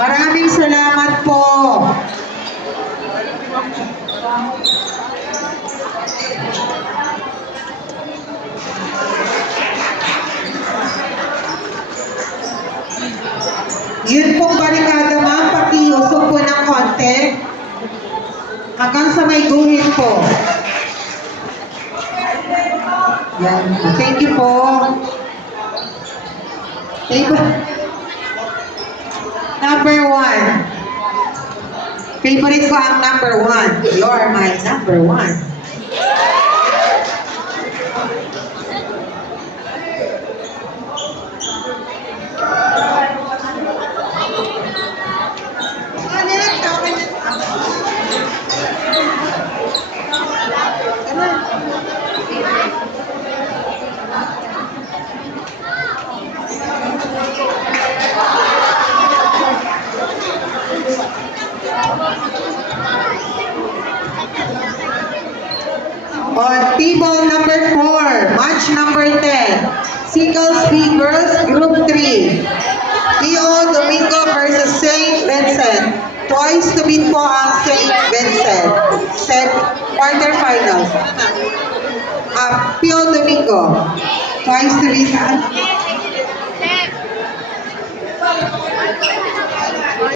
Maraming salamat po. Yun pong barikada, ma'am. Pakiusok po ng konti. Hanggang sa may guhit po. Yan. Thank you po. Number 1. Favorite ko ang number 1. You're my number 1. On table number 4, match number 10, Singles B Girls Group 3, Dio Domingo versus Saint Vincent. Twice to beat po ang Saint Vincent. Set quarterfinals. Pio Domingo. Twice to beat.